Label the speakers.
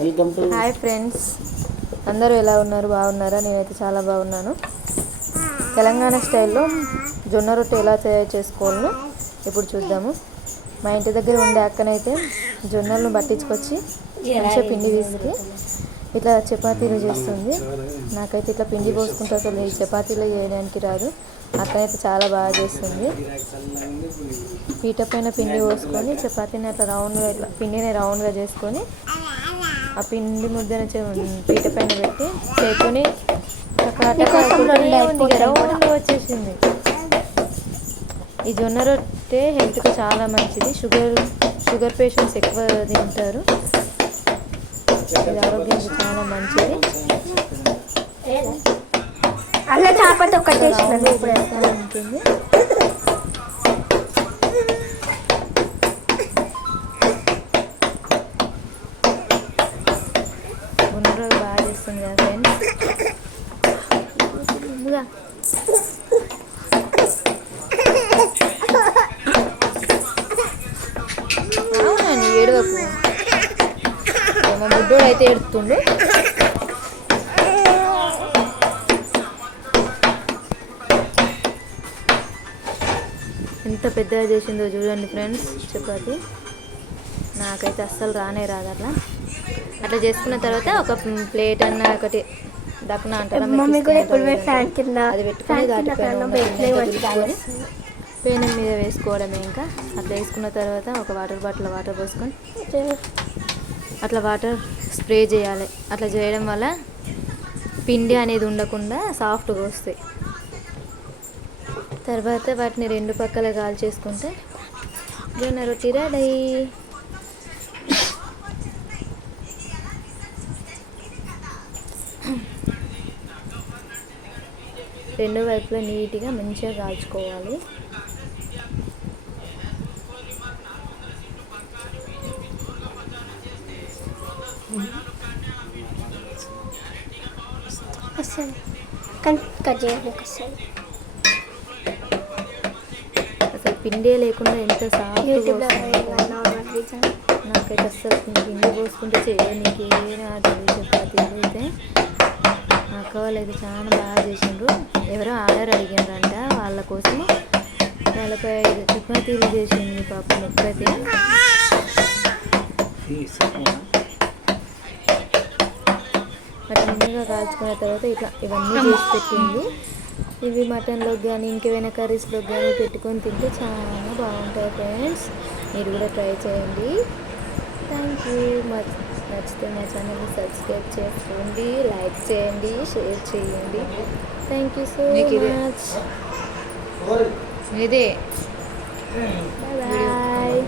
Speaker 1: Welcome to
Speaker 2: hi friends. అందరూ ఎలా ఉన్నారు? బాగున్నారా? నేనైతే చాలా బాగున్నాను. తెలంగాణ స్టైల్లో జొన్న రొట్టె ఎలా తయారు చేసుకోవాలో ఇప్పుడు చూద్దాము. మా ఇంటి దగ్గర ఉండే అక్కనైతే జొన్నలను పట్టించుకొచ్చి మంచిగా పిండి తీసుకు ఇట్లా చపాతీలు చేస్తుంది. నాకైతే ఇట్లా పిండి పోసుకుంటే అసలు ఈ చపాతీలు చేయడానికి రాదు. అక్కనైతే చాలా బాగా చేస్తుంది. పీట పైన పిండి పోసుకొని చపాతీని అట్లా రౌండ్గా ఇట్లా పిండిని రౌండ్గా చేసుకొని ఆ పిండి ముద్దను పీట పైన పెట్టి రౌండ్ వచ్చేసింది. ఈ జొన్న రొట్టె హెల్త్కి చాలా మంచిది. షుగర్ షుగర్ పేషెంట్స్ ఎక్కువ తింటారు. ఇది ఆరోగ్యానికి చాలా మంచిది.
Speaker 3: అలా చాపతో
Speaker 2: చేస్తూ ఉంటుంది బాగా చేస్తుంది కదా ఫ్రెండ్స్? ఏడవకు. మా బుడ్డోడు అయితే ఏడుతుండు. ఎంత పెద్దగా చేసిందో చూడండి ఫ్రెండ్స్ చపాతి. నాకైతే అస్సలు రానే రాదట్లా అట్లా చేసుకున్న తర్వాత ఒక ప్లేట్ అన్న ఒకటి దక్కన అంటారా? కింద అది పెట్టుకొని పైన పెనం మీద వేసుకోవడమే ఇంకా. అట్లా వేసుకున్న తర్వాత ఒక వాటర్ బాటిల్ వాటర్ పోసుకొని. అట్లా వాటర్ స్ప్రే చేయాలి. అట్లా చేయడం వల్ల పిండి అనేది ఉండకుండా సాఫ్ట్గా వస్తాయి. తర్వాత వాటిని రెండు పక్కల కాల్ చేసుకుంటే జొన్న రొట్టి రెడీ రెండు వైపులా నీట్గా మంచిగా కాల్చుకోవాలి. అసలు పిండే లేకుండా ఎంత సాఫ్ట్గా నాకైతే అస్సలు పిండి పోసుకుంటే చేయడానికి చపాతీలు అయితే అక్క వాళ్ళు అయితే చాలా బాగా చేసిండ్రు. ఎవరో ఆర్డర్ అడిగిండ్రంట వాళ్ళ కోసం. నలభై ఐదు చపాతీలు చేసింది పాపం ఒక్కతే అట్లా ముందుగా కాల్చుకున్న తర్వాత ఇట్లా ఇవన్నీ చేసి పెట్టింది ఇవి మటన్లోకి కానీ ఇంకేమైనా కర్రీస్లోకి కానీ పెట్టుకొని తింటే చాలా బాగుంటాయి ఫ్రెండ్స్. మీరు కూడా ట్రై చేయండి. థ్యాంక్ యూ మా నచ్చితే నా ఛానల్ని సబ్స్క్రైబ్ చేసుకోండి లైక్ చేయండి షేర్ చేయండి. థ్యాంక్ యూ సో మచ్ ఇదే. బాయ్